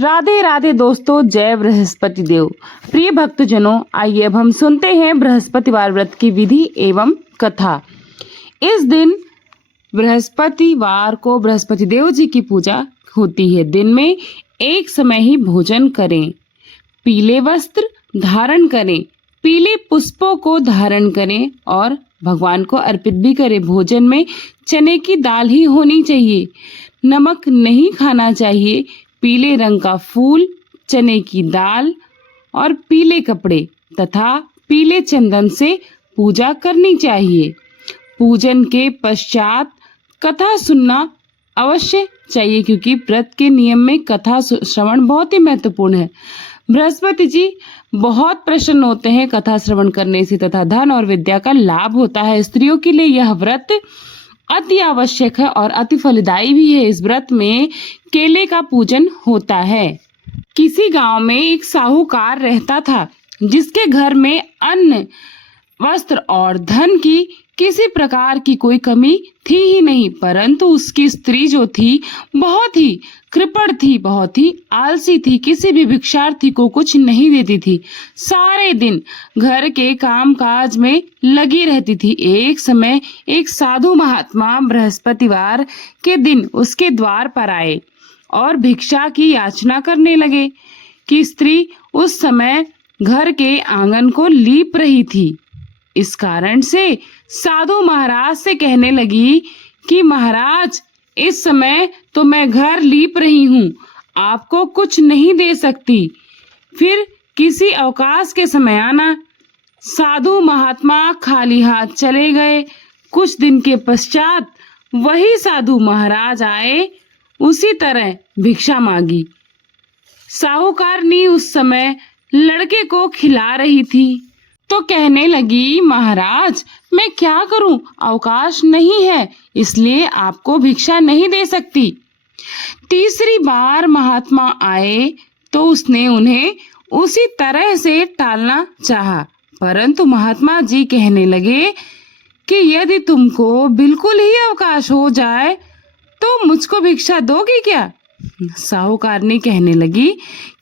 राधे राधे दोस्तों, जय बृहस्पति देव। प्रिय भक्तजनों, आइए अब हम सुनते हैं बृहस्पतिवार व्रत की विधि एवं कथा। इस दिन बृहस्पतिवार को बृहस्पति देव जी की पूजा होती है। दिन में एक समय ही भोजन करें, पीले वस्त्र धारण करें, पीले पुष्पों को धारण करें और भगवान को अर्पित भी करें। भोजन में चने की दाल ही होनी चाहिए, नमक नहीं खाना चाहिए। पीले रंग का फूल, चने की दाल और पीले कपड़े तथा पीले चंदन से पूजा करनी चाहिए। पूजन के पश्चात कथा सुनना अवश्य चाहिए, क्योंकि व्रत के नियम में कथा श्रवण बहुत ही महत्वपूर्ण है। बृहस्पति जी बहुत प्रसन्न होते हैं कथा श्रवण करने से तथा धन और विद्या का लाभ होता है। स्त्रियों के लिए यह व्रत अति आवश्यक है और अति फलदायी भी है। इस व्रत में केले का पूजन होता है। किसी गांव में एक साहूकार रहता था, जिसके घर में अन्न, वस्त्र और धन की किसी प्रकार की कोई कमी थी ही नहीं। परंतु उसकी स्त्री जो थी बहुत ही कृपण थी, बहुत ही आलसी थी, किसी भी भिक्षार्थी को कुछ नहीं देती थी। सारे दिन घर के काम काज में लगी रहती थी। एक समय एक साधु महात्मा बृहस्पतिवार के दिन उसके द्वार पर आए और भिक्षा की याचना करने लगे कि स्त्री उस समय घर के आंगन को लीप रही थी। इस कारण से साधु महाराज से कहने लगी कि महाराज, इस समय तो मैं घर लीप रही हूँ, आपको कुछ नहीं दे सकती, फिर किसी अवकाश के समय आना। साधु महात्मा खाली हाथ चले गए। कुछ दिन के पश्चात वही साधु महाराज आए, उसी तरह भिक्षा मांगी। साहूकारनी उस समय लड़के को खिला रही थी, तो कहने लगी, महाराज मैं क्या करूं, अवकाश नहीं है, इसलिए आपको भिक्षा नहीं दे सकती। तीसरी बार महात्मा आए तो उसने उन्हें उसी तरह से टालना चाहा, परंतु महात्मा जी कहने लगे कि यदि तुमको बिल्कुल ही अवकाश हो जाए तो मुझको भिक्षा दोगी क्या? साहूकारनी कहने लगी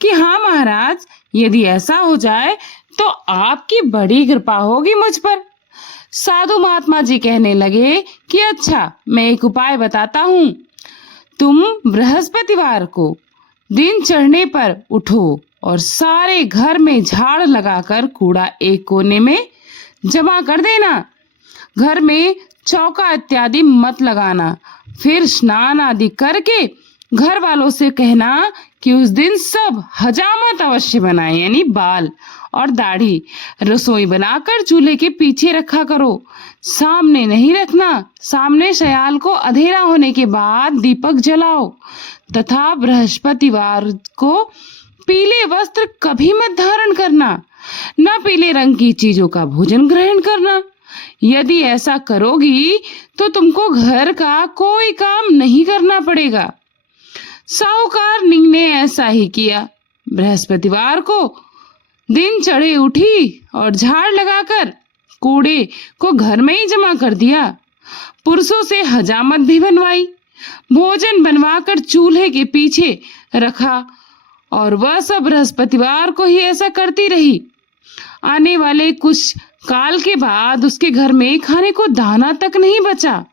कि हाँ महाराज, यदि ऐसा हो जाए तो आपकी बड़ी कृपा होगी मुझ पर। साधु महात्मा जी कहने लगे कि अच्छा, मैं एक उपाय बताता हूँ। तुम बृहस्पतिवार को दिन चढ़ने पर उठो और सारे घर में झाड़ लगाकर कूड़ा एक कोने में जमा कर देना। घर में चौका इत्यादि मत लगाना। फिर स्नान आदि करके घर वालों से कहना कि उस दिन सब हजामत अवश्य बनाए, यानी बाल और दाढ़ी। रसोई बनाकर चूल्हे के पीछे रखा करो, सामने नहीं रखना। सामने शयाल को अंधेरा होने के बाद दीपक जलाओ तथा बृहस्पतिवार को पीले वस्त्र कभी मत धारण करना, न पीले रंग की चीजों का भोजन ग्रहण करना। यदि ऐसा करोगी तो तुमको घर का कोई काम नहीं करना पड़ेगा। साहूकारनी ने ऐसा ही किया। बृहस्पतिवार को दिन चढ़े उठी और झाड़ लगाकर कूड़े को घर में ही जमा कर दिया। पुरुषों से हजामत भी बनवाई, भोजन बनवाकर चूल्हे के पीछे रखा और वह सब बृहस्पतिवार को ही ऐसा करती रही। आने वाले कुछ काल के बाद उसके घर में खाने को दाना तक नहीं बचा।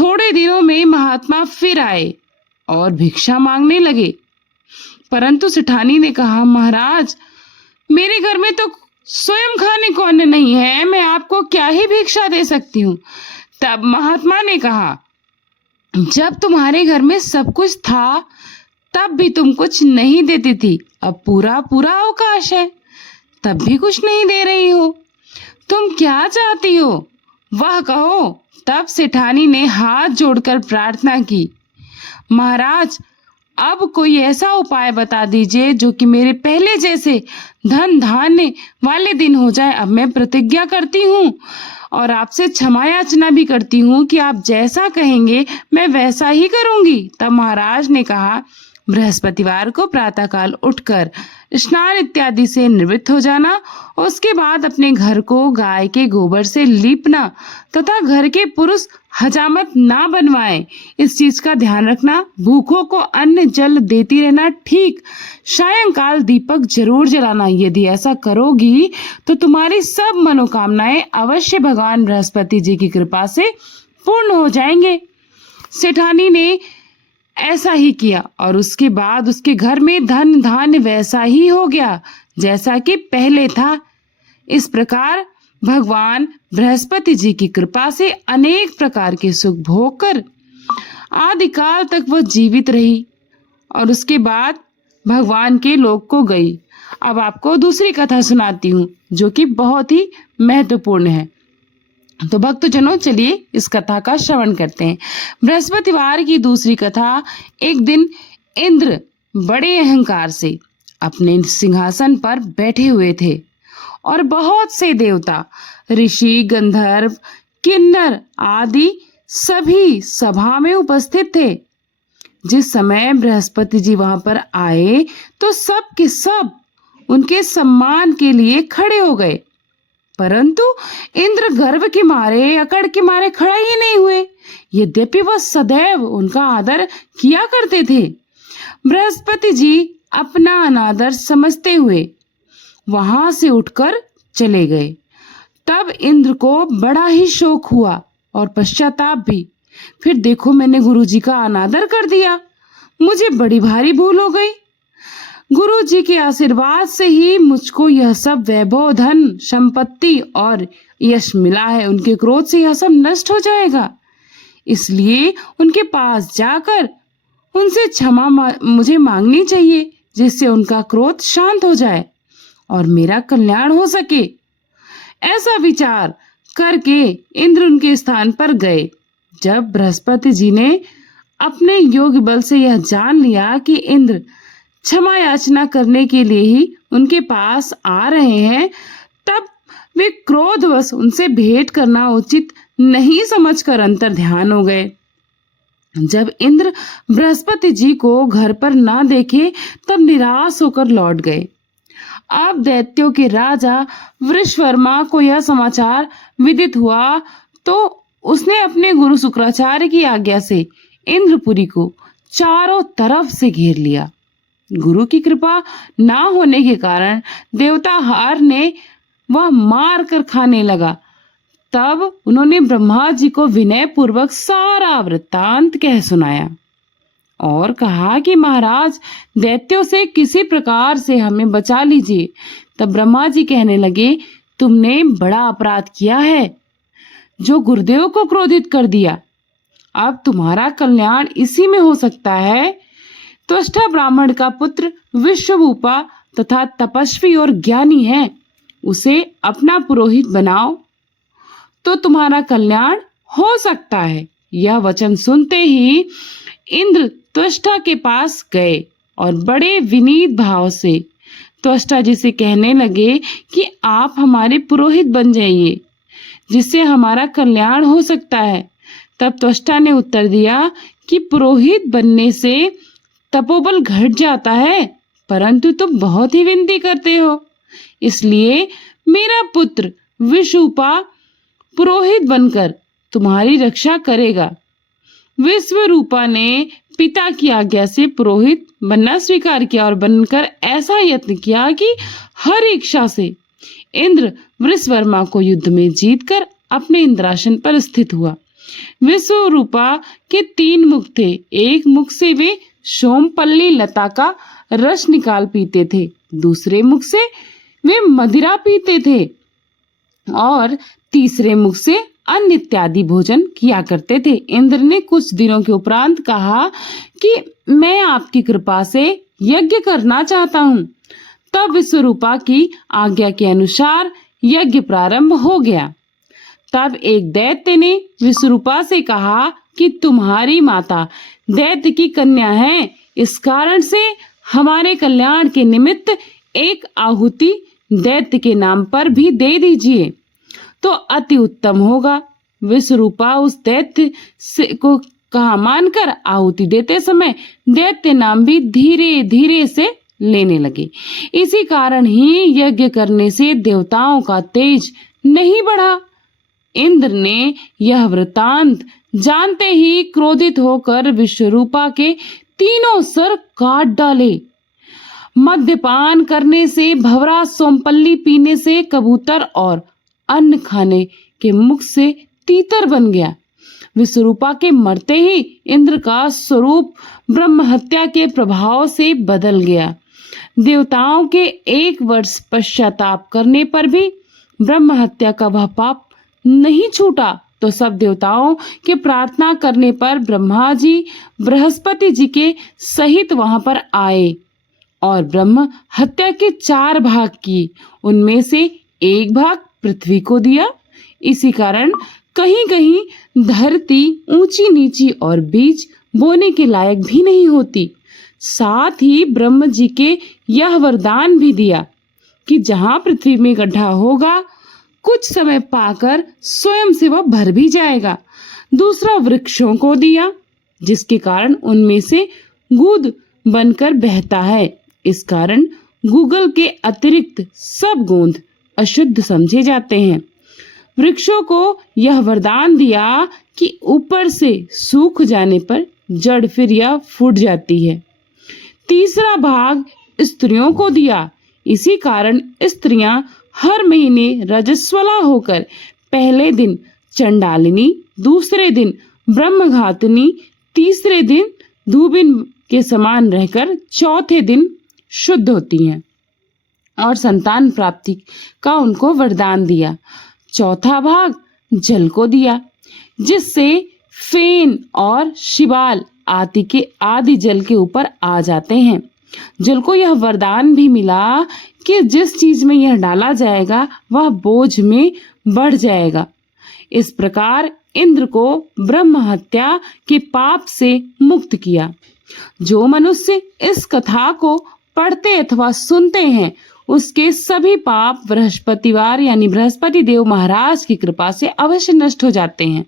थोड़े दिनों में महात्मा फिर आए और भिक्षा मांगने लगे, परंतु सेठानी ने कहा, महाराज मेरे घर में तो स्वयं खाने को अन्न नहीं है, मैं आपको क्या ही भिक्षा दे सकती हूँ। तब महात्मा ने कहा, जब तुम्हारे घर में सब कुछ था तब भी तुम कुछ नहीं देती थी, अब पूरा पूरा अवकाश है तब भी कुछ नहीं दे रही हो, तुम क्या चाहती हो वह कहो। तब सेठानी ने हाथ जोड़कर प्रार्थना की, महाराज अब कोई ऐसा उपाय बता दीजिए जो कि मेरे पहले जैसे धन धान्य वाले दिन हो जाए। अब मैं प्रतिज्ञा करती हूँ और आपसे क्षमा याचना भी करती हूँ कि आप जैसा कहेंगे मैं वैसा ही करूंगी। तब महाराज ने कहा, बृहस्पतिवार को प्रातःकाल उठकर स्नान इत्यादि से निवृत्त हो जाना, उसके बाद अपने घर को गाय के गोबर से लीपना तथा घर के पुरुष हजामत ना बनवाएं, इस चीज का ध्यान रखना। भूखों को अन्न जल देती रहना। ठीक सायंकाल दीपक जरूर जलाना। यदि ऐसा करोगी तो तुम्हारी सब मनोकामनाएं अवश्य भगवान बृहस्पति जी की कृपा से पूर्ण हो जाएंगे। सेठानी ने ऐसा ही किया और उसके बाद उसके घर में धन धान्य वैसा ही हो गया जैसा कि पहले था। इस प्रकार भगवान बृहस्पति जी की कृपा से अनेक प्रकार के सुख भोग कर आदिकाल तक वह जीवित रही और उसके बाद भगवान के लोक को गई। अब आपको दूसरी कथा सुनाती हूँ जो कि बहुत ही महत्वपूर्ण है। तो भक्तजनों, चलिए इस कथा का श्रवण करते हैं। बृहस्पतिवार की दूसरी कथा। एक दिन इंद्र बड़े अहंकार से अपने सिंहासन पर बैठे हुए थे और बहुत से देवता, ऋषि, गंधर्व, किन्नर आदि सभी सभा में उपस्थित थे। जिस समय बृहस्पति जी वहां पर आए तो सब के सब उनके सम्मान के लिए खड़े हो गए, परंतु इंद्र गर्व के मारे, अकड़ के मारे खड़ा ही नहीं हुए, यद्यपि वह सदैव उनका आदर किया करते थे। बृहस्पति जी अपना अनादर समझते हुए वहां से उठकर चले गए। तब इंद्र को बड़ा ही शोक हुआ और पश्चाताप भी। फिर देखो, मैंने गुरुजी का अनादर कर दिया, मुझे बड़ी भारी भूल हो गई। गुरु जी के आशीर्वाद से ही मुझको यह सब वैभव, धन, संपत्ति और यश मिला है। उनके क्रोध से यह सब नष्ट हो जाएगा, इसलिए उनके पास जाकर उनसे क्षमा मुझे मांगनी चाहिए, जिससे उनका क्रोध शांत हो जाए और मेरा कल्याण हो सके। ऐसा विचार करके इंद्र उनके स्थान पर गए। जब बृहस्पति जी ने अपने योग बल से यह जान लिया कि इंद्र क्षमा याचना करने के लिए ही उनके पास आ रहे हैं, तब वे क्रोधवश उनसे भेंट करना उचित नहीं समझकर अंतर ध्यान हो गए। जब इंद्र बृहस्पति जी को घर पर ना देखे तब निराश होकर लौट गए। अब दैत्यों के राजा वृषवर्मा को यह समाचार विदित हुआ तो उसने अपने गुरु शुक्राचार्य की आज्ञा से इंद्रपुरी को चारों तरफ से घेर लिया। गुरु की कृपा ना होने के कारण देवता हार ने वह मार कर खाने लगा। तब उन्होंने ब्रह्मा जी को विनय पूर्वक सारा वृत्तांत कह सुनाया और कहा कि महाराज, दैत्यों से किसी प्रकार से हमें बचा लीजिए। तब ब्रह्मा जी कहने लगे, तुमने बड़ा अपराध किया है जो गुरुदेव को क्रोधित कर दिया। अब तुम्हारा कल्याण इसी में हो सकता है। त्वष्टा ब्राह्मण का पुत्र विश्वभूपा तथा तपस्वी और ज्ञानी है, उसे अपना पुरोहित बनाओ तो तुम्हारा कल्याण हो सकता है। यह वचन सुनते ही इंद्र त्वष्टा के पास गए और बड़े विनीत भाव से त्वष्टा जी से कहने लगे कि आप हमारे पुरोहित बन जाइए, जिससे हमारा कल्याण हो सकता है। तब त्वष्टा ने उत्तर दिया कि पुरोहित बनने से तपोबल घट जाता है, परंतु तुम बहुत ही विनती करते हो, इसलिए मेरा पुत्र विश्वरूपा पुरोहित बनकर तुम्हारी रक्षा करेगा। विश्वरूपा ने पिता की आज्ञा से पुरोहित बनना स्वीकार किया और बनकर ऐसा यत्न किया कि हर इच्छा से इंद्र वृषवर्मा को युद्ध में जीतकर अपने इंद्रासन पर स्थित हुआ। विश्वरूपा के 3 मुख थे। एक मुख से वे सोमपल्ली लता का रस निकाल पीते थे, दूसरे मुख से वे मदिरा पीते थे और तीसरे मुख से अन्न इत्यादि भोजन किया करते थे। इंद्र ने कुछ दिनों के उपरांत कहा कि मैं आपकी कृपा से यज्ञ करना चाहता हूँ। तब विश्वरूपा की आज्ञा के अनुसार यज्ञ प्रारंभ हो गया। तब एक दैत्य ने विश्वरूपा से कहा कि तुम्हारी माता दैत्य की कन्या है, इस कारण से हमारे कल्याण के निमित्त एक आहुति दैत्य के नाम पर भी दे दीजिए तो अति उत्तम होगा। विश्वरूपा उस दैत्य को कहा मानकर आहुति देते समय दैत्य नाम भी धीरे धीरे से लेने लगे। इसी कारण ही यज्ञ करने से देवताओं का तेज नहीं बढ़ा। इंद्र ने यह वृतांत जानते ही क्रोधित होकर विश्वरूपा के तीनों सर काट डाले। मद्यपान करने से, भंवरा सोमपल्ली पीने से कबूतर और अन्न खाने के मुख से तीतर बन गया। विश्वरूपा के मरते ही इंद्र का स्वरूप ब्रह्म हत्या के प्रभाव से बदल गया। देवताओं के 1 वर्ष पश्चाताप करने पर भी ब्रह्म हत्या का वह पाप नहीं छूटा, तो सब देवताओं के प्रार्थना करने पर ब्रह्मा जी बृहस्पति जी के सहित वहां पर आए और ब्रह्म हत्या के 4 भाग किए। उनमें से 1 भाग पृथ्वी को दिया। इसी कारण कहीं कहीं धरती ऊंची नीची और बीज बोने के लायक भी नहीं होती। साथ ही ब्रह्म जी के यह वरदान भी दिया कि जहां पृथ्वी में गड्ढा होगा, कुछ समय पाकर स्वयं से वह भर भी जाएगा। दूसरा वृक्षों को दिया, जिसके कारण उनमें से गूद बनकर बहता है। इस कारण गूगल के अतिरिक्त सब गोंद अशुद्ध समझे जाते हैं। वृक्षों को यह वरदान दिया कि ऊपर से सूख जाने पर जड़ फिर यह फूट जाती है। तीसरा भाग स्त्रियों को दिया। इसी कारण स्त्रियां हर महीने रजस्वला होकर पहले दिन चंडालिनी, दूसरे दिन ब्रह्मघातिनी, तीसरे दिन धूबिन के समान रहकर चौथे दिन शुद्ध होती हैं और संतान प्राप्ति का उनको वरदान दिया। चौथा भाग जल को दिया, जिससे फेन और शिवाल आदि जल के ऊपर आ जाते हैं। जल को यह वरदान भी मिला कि जिस चीज में यह डाला जाएगा वह बोझ में बढ़ जाएगा। इस प्रकार इंद्र को ब्रह्म हत्या के पाप से मुक्त किया। जो मनुष्य इस कथा को पढ़ते अथवा सुनते हैं, उसके सभी पाप बृहस्पतिवार यानी बृहस्पति देव महाराज की कृपा से अवश्य नष्ट हो जाते हैं।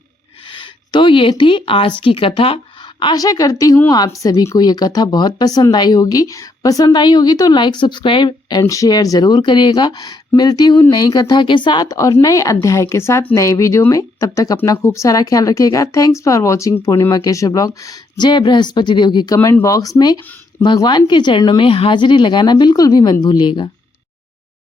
तो ये थी आज की कथा। आशा करती हूँ आप सभी को ये कथा बहुत पसंद आई होगी। पसंद आई होगी तो लाइक, सब्सक्राइब एंड शेयर जरूर करिएगा। मिलती हूँ नई कथा के साथ और नए अध्याय के साथ नए वीडियो में। तब तक अपना खूब सारा ख्याल रखिएगा। Thanks for watching Purnima Keshav blog. जय बृहस्पति देव की कमेंट बॉक्स में भगवान के चरणों में हाजिरी लगाना बिल्कुल भी मत भूलिएगा।